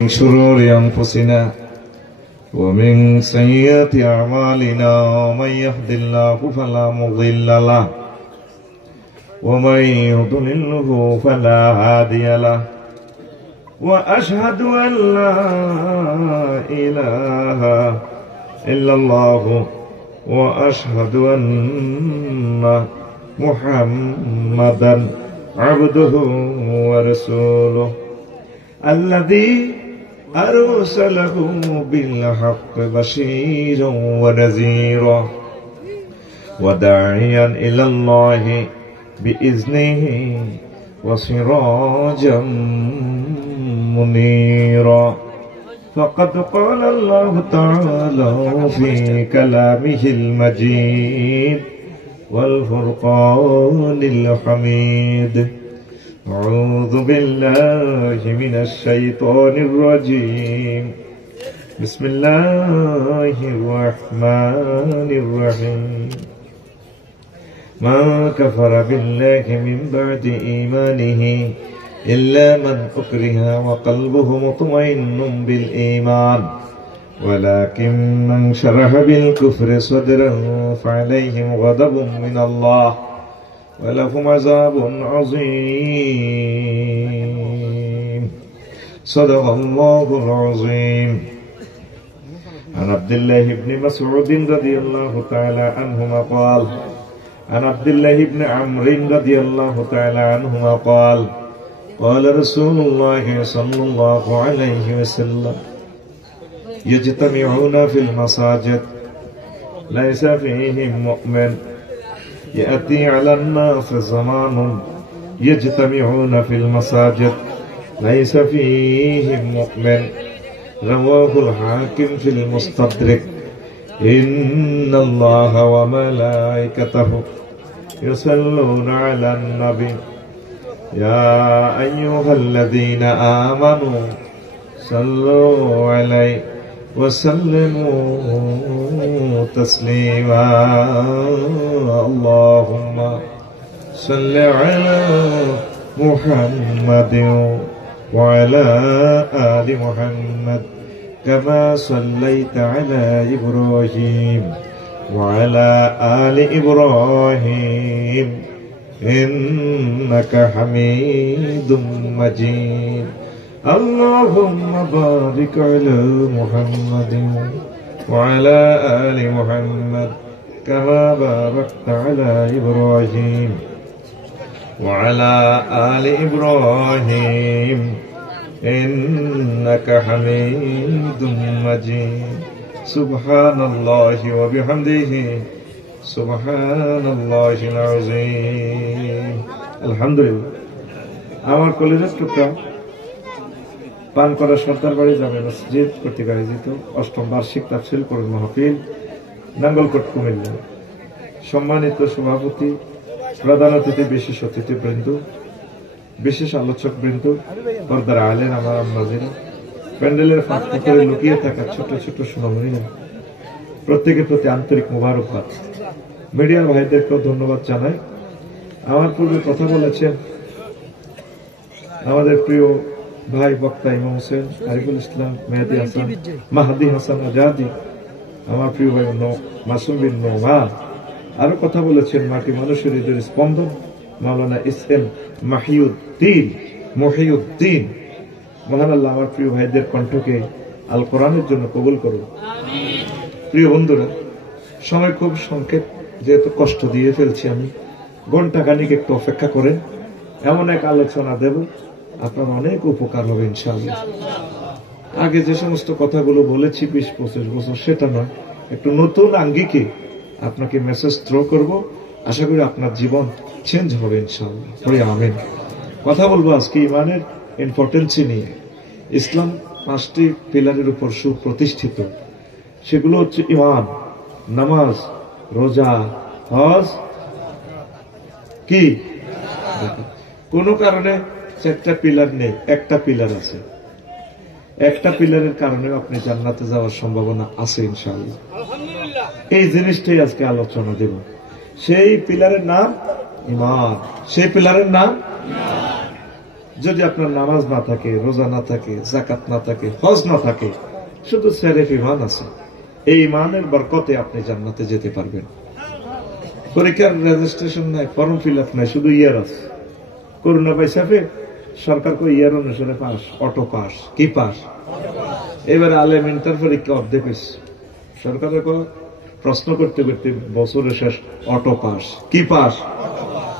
من شرور أنفسنا ومن سيئات أعمالنا ومن يهد الله فلا مضل له ومن يضلله فلا هادي له وأشهد أن لا إله إلا الله وأشهد أن محمدا عبده ورسوله الذي أرسله بالحق بشيرا ونذيرا وداعيا إلى الله بإذنه وسراجا منيرا فقد قال الله تعالى في كلامه المجيد والفرقان الحميد أعوذ بالله من الشيطان الرجيم بسم الله الرحمن الرحيم ما كفر بالله من بعد إيمانه إلا من أكره وقلبه مطمئن بالإيمان ولكن من شرح بالكفر صدرا فعليهم غضب من الله ولهم عذاب عظيم صدق الله العظيم عن عبد الله بن مسعود رضي الله تعالى عنهما قال عن عبد الله بن عمرو رضي الله تعالى عنهما قال قال رسول الله صلى الله عليه وسلم يجتمعون في المساجد ليس فيهم مؤمن يأتي على الناس زمان يجتمعون في المساجد ليس فيهم مؤمن رواه الحاكم في المستدرك إن الله وملائكته يصلون على النبي يا أيها الذين آمنوا صلوا عليه وسلموا تسليما اللهم صل على محمد وعلى آل محمد كما صليت على إبراهيم وعلى آل إبراهيم إنك حميد مجيد اللهم بارك على محمد وعلى آل محمد كما باركت على إبراهيم وعلى آل إبراهيم إنك حميد مجيد سبحان الله وبحمده سبحان الله العظيم الحمد لله আমার কলেজের টুকরা পান করা সরকার বাড়ি জামে মসজিদ কর্তৃক আয়োজিত অষ্টম বার্ষিক তাফসীর কোরআন মাহফিল নাঙ্গলকোট কুমিল্লা সম্মানিত সভাপতি প্রধান অতিথি বিশেষ অতিথিবৃন্দ বিশেষ আলোচক বৃন্দ পর্দার আলেন আমার আম্মাজিরা প্যান্ডেলের ফাঁক ফোকরে লুকিয়ে থাকা ছোট ছোট সোনামণিরা প্রত্যেকের প্রতি আন্তরিক মোবারকবাদ মিডিয়ার ভাইদেরকেও ধন্যবাদ জানাই আমার পূর্বে কথা বলেছেন আমাদের প্রিয় ভাই বক্তা ইমাম হোসেন আরিফুল ইসলাম মেহেদি হাসান মাহাদি হাসান আজাদি আমার প্রিয় ভাই মাসুম বিন নোমান আরো কথা বলেছেন মাটি মানুষের হৃদয়ের স্পন্দন মাওলানা এস.এম. মহিউদ্দিন মহান আল্লাহ আমার প্রিয় ভাইদের কণ্ঠকে আল কোরআনের জন্য কবুল করুন প্রিয় বন্ধুরা সময় খুব সংক্ষেপ যেহেতু কষ্ট দিয়ে ফেলছি আমি ঘন্টা খানিক একটু অপেক্ষা করেন এমন এক আলোচনা দেব আপনার অনেক উপকার হবে ইনশাআল্লাহ আগে যে সমস্ত কথাগুলো বলেছি 20-25 বছর সেটা নয় একটু নতুন আঙ্গিকে আপনাকে মেসেজ থ্রো করব আশা করি আপনার জীবন চেঞ্জ হবে ইনশাআল্লাহ পরে আমিন কথা বলবো আজকে ইমানের ইম্পর্টেন্সি নিয়ে ইসলাম 5টি পিলারের উপর সুপ্রতিষ্ঠিত সেগুলো হচ্ছে ঈমান নামাজ রোজা হজ কি কোন কারণে 4টা পিলার নেই একটা পিলার আছে একটা পিলারের কারণে আপনি জান্নাতে যাওয়ার সম্ভাবনা আছে ইনশাআল্লাহ এই জিনিসটাই আজকে আলোচনা দেব সেই পিলারের নাম ঈমান সেই পিলারের নাম যদি আপনার নামাজ না থাকে, রোজা না থাকে, জাকাত না থাকে, হজ না থাকে, শুধু সেরেফ ইমান আছে, এই ইমানের বরকতে আপনি জান্নাতে যেতে পারবেন। পরীক্ষার রেজিস্ট্রেশন নাই, ফর্ম ফিল আপ নাই, শুধু ইয়ার আছে। করোনা পয়সাফে সরকার কো ইয়ার অনুসারে পাস, অটো পাস। কি পাস? এবারে আলেম ইন্টার পরীক্ষা অর্ধেক হয়েছে, সরকারের প্রশ্ন করতে করতে বছরের শেষ অটো পাস। কি পাস?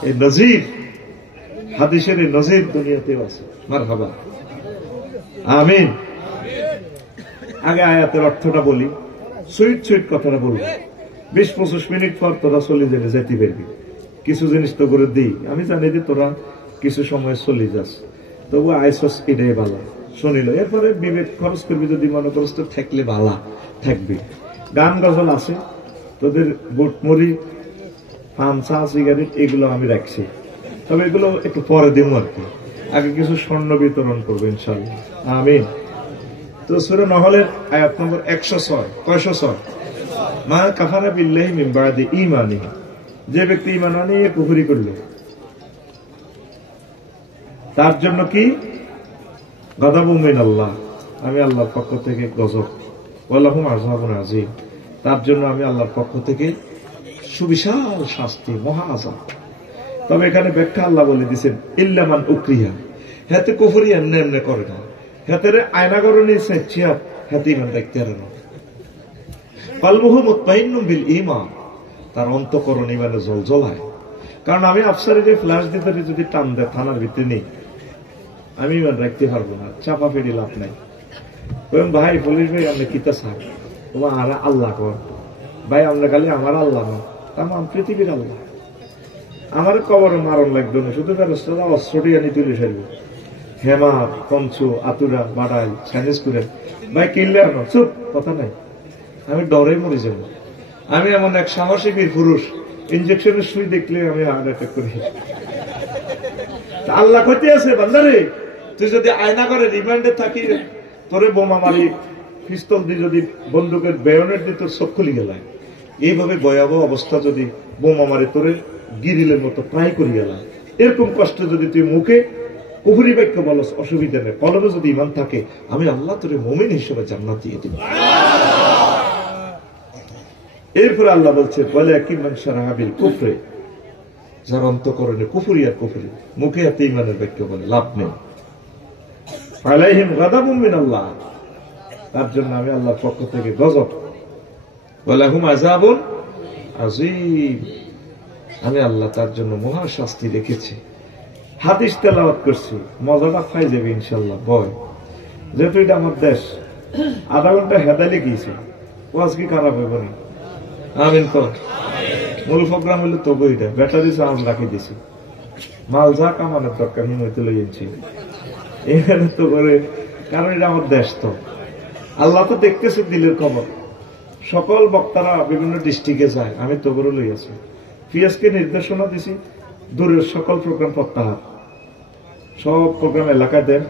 এই নজির, হাদিসের এই নজির দুনিয়াতেও আছে। মারহাবা, আমিন। আগে আয়াতের অর্থটা বলি, সুইট সুইট কথাটা বলবো। 20-25 মিনিট পর তোরা চলে যাবে, যেতে পারবি। কিছু জিনিস তো করে দিই, আমি জানি যে তোরা কিছু সময় চলে যাস, তবু আইসস এটাই ভালো শুনিল। এরপরে বিবেক খরচ করবি, যদি মনে করস তো থাকলে ভালা থাকবি। গান গজল আছে, তোদের বুটমুড়ি, পান, চা, সিগারেট এগুলো আমি রাখছি, তবে এগুলো একটু পরে দিব আর কি। আগে কিছু স্বর্ণ বিতরণ করবো ইনশাল্লাহ, আমিন। তো সূরা নহলের আয়াত নম্বর 106। 106 মা কাফারা বিল্লাহি মিন বাদি ঈমানিহি, যে ব্যক্তি ঈমান আনিয়ে কুফরি করল, তার জন্য কি? গাদাবুম মিনাল্লাহ, আমি আল্লাহর পক্ষ থেকে গজব, ওয়ালাহুম আযাবুন আযীম, তার জন্য আমি আল্লাহর পক্ষ থেকে সুবিশাল শাস্তি, মহা আযাব। তবে এখানে ব্যাখ্যা আল্লাহ বলে দিয়েছেন, ইল্লা মান উকরিহা, হাতে কুফরি এমনি এমনি করে না, হাতেরে আয়নাগরণে সেচিয়া হাতে ইমান রাখতে পারে না। কলবুহু মুতমাইন্নুম বিল ঈমান, তার অন্তঃকরণ ইমানে জ্বলজ্বলায়। কারণ আমি আফসারে যে ফ্ল্যাশ দিতে যদি টান দেয় থানার ভিতরে নেই, আমি ইমান রাখতে পারবো না, চাপা ফেরি লাভ নাই। ভাই পুলিশ ভাই, আপনি কিতা চান? তোমার আর আল্লাহ কর ভাই, আমরা খালি আমার আল্লাহ না, তাম পৃথিবীর আল্লাহ। আমার কবর মারণ লাগবে না, শুধু ব্যবস্থা অস্ত্রটি আনি তুলে সারবে। হেমা, পঞ্চু, আতুরা, বাড়াই, চাইনিজ করে ভাই কিনলে আনো, চুপ, কথা নাই। আমি ডরে মরে যাব। আমি এমন এক সাহসী বীর পুরুষ, ইঞ্জেকশনের সুই দেখলে আমি হার্ট অ্যাটাক করি। আল্লাহ কইতে আছে, বান্দারে তুই যদি আয়না করে রিমান্ডে থাকি, তোরে বোমা মারি, পিস্তল দিয়ে যদি বন্দুকের বেয়নেট দিয়ে তোর চোখ খুলি গেলাম, এইভাবে ভয়াবহ অবস্থা যদি বোমা মারি তোরে গিরিলের মতো প্রায় করি গেলাম, এরকম কষ্ট যদি তুই মুখে কুফরি বাক্য বলস, অসুবিধা নেই, কলবে যদি ইমান থাকে, আমি আল্লাহ তোরে মুমিন হিসেবে জান্নাত দিয়ে দিব। এরপরে আল্লাহ বলছে, বলে কি মানসারাহাবিল কুফরে, যার অন্তঃকরণে কুফরি আর কুফরি, মুখে এত ইমানের বাক্য বলে লাভ নেই। আলাইহিম গাদাবুম মিনাল্লাহ, তার জন্য আমি আল্লাহর পক্ষ থেকে গজব, ওয়ালাহুম আযাবুন আযীম, আমি আল্লাহ তার জন্য মহা শাস্তি রেখেছি। হাদিস তেলাওয়াত করছি, মজাটা খাই যাবে ইনশাল্লাহ। বয় যেহেতু এটা আমার দেশ, আধা ঘন্টা হেদালে গিয়েছে, ওয়াজ কি খারাপ হইব না? আমিন তো। মূল প্রোগ্রাম হইলে তবু এটা ব্যাটারি চার্জ রাখি দিছি, মাল যা কামানোর দরকার হিম হইতে লইছি এখানে তো করে, কারণ এটা আমার দেশ। তো আল্লাহ তো দেখতেছে দিলের খবর। সকল বক্তারা বিভিন্ন ডিস্ট্রিক্টে যায়, আমি তবুরও লই আছি। পিএসকে নির্দেশনা দিছি, দূরের সকল প্রোগ্রাম প্রত্যাহার, সব প্রোগ্রাম এলাকায় দেন,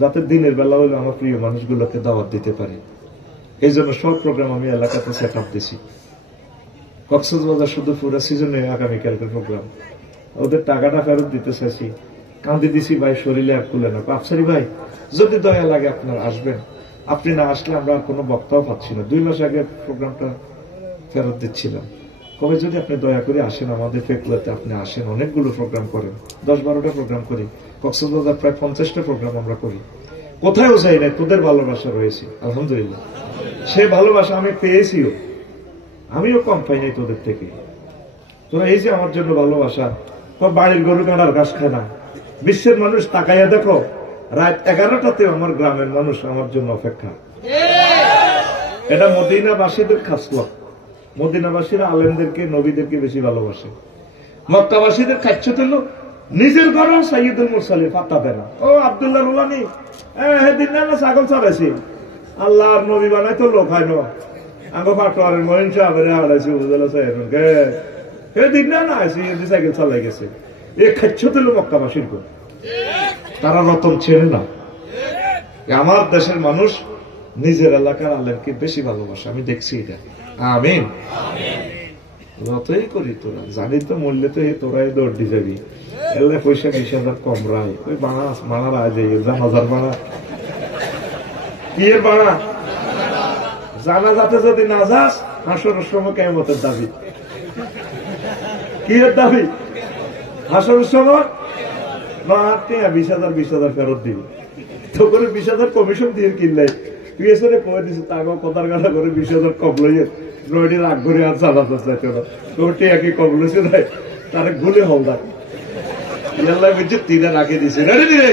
যাতে দিনের বেলা হলে আমার প্রিয় মানুষগুলোকে দাওয়াত দিতে পারি। এই জন্য সব প্রোগ্রাম আমি এলাকাতে সেট আপ দিছি। কক্সবাজার শুধু পুরো সিজনে আগামীকালকের প্রোগ্রাম, ওদের টাকাটা ফেরত দিতে চাইছি, কান্দি দিছি, ভাই শরীরে আর খুলে না। আফসারি ভাই, যদি দয়া লাগে আপনার আসবেন, আপনি না আসলে আমরা আর কোনো বক্তাও পাচ্ছি না। 2 মাস আগে প্রোগ্রামটা ফেরত দিচ্ছিলাম। কবে যদি আপনি দয়া করে আসেন আমাদের ফেকুলাতে, আপনি আসেন, অনেকগুলো প্রোগ্রাম করেন, 10-12টা প্রোগ্রাম করি, কক্সবাজার প্রায় 50টা প্রোগ্রাম আমরা করি, কোথায়ও যাই না, তোদের ভালোবাসা রয়েছে আলহামদুলিল্লাহ। সেই ভালোবাসা আমি পেয়েছিও, আমিও কম পাই নাই তোদের থেকে। তোরা এই যে আমার জন্য ভালোবাসা, বাড়ির গরু কাটার ঘাস খায় না, বিশ্বের মানুষ তাকাইয়া দেখো, রাত 11টাতেও আমার গ্রামের মানুষ আমার জন্য অপেক্ষা। এটা মদিনাবাসীদের খাসলত। মদিনাবাসীরা আলেমদেরকে, নবীদেরকে বেশি ভালোবাসে। মক্কাবাসীদের খাচ্ছ দিল, নিজের ঘরেও সাইয়্যিদুল মুরসালিন পাত্তা দেয় না। ও আব্দুল্লাহ রুলানি, হেদিন না ছাগল চড়াইছি, আল্লাহর নবী বানাই তো লোক হয় না, আঙ্গ পাটোয়ারের মহিন সাহেবের হারাইছি, বুঝলো সাহেবকে হেদিন না আসি, সাইকেল চালাই গেছে। এ খাচ্ছ দিল মক্কাবাসীর গো, তারা রতন চেনে না। আমার দেশের মানুষ নিজের এলাকার আলেমকে বেশি ভালোবাসে, আমি দেখছি এটা। আমিন। যতই করি তোরা জানি তো মরলে তো তোরাই দৌড় দিয়ে যাবি, এলে পয়সা 20,000 কম রায় ওই মারা রায় যাই জানাজার মারা কি এর মারা জানাজাতে যদি না যাস হাসরের সময় কিয়ামতের দাবি কি এর দাবি হাসরের সময় 20,000 ফেরত দিবি তো করে 20,000 কমিশন দিয়ে কিনলাই পিএসরে কয়ে দিছে তাকে কথার কথা করে 20,000 কম লইয়ে নয়টি রাগ করে আর চালাতে চাইতে না তোরটি একই কম লইছে তারে গুলে হলদার ইয়াল্লাহ বুঝছে 3 রাখে দিছে রে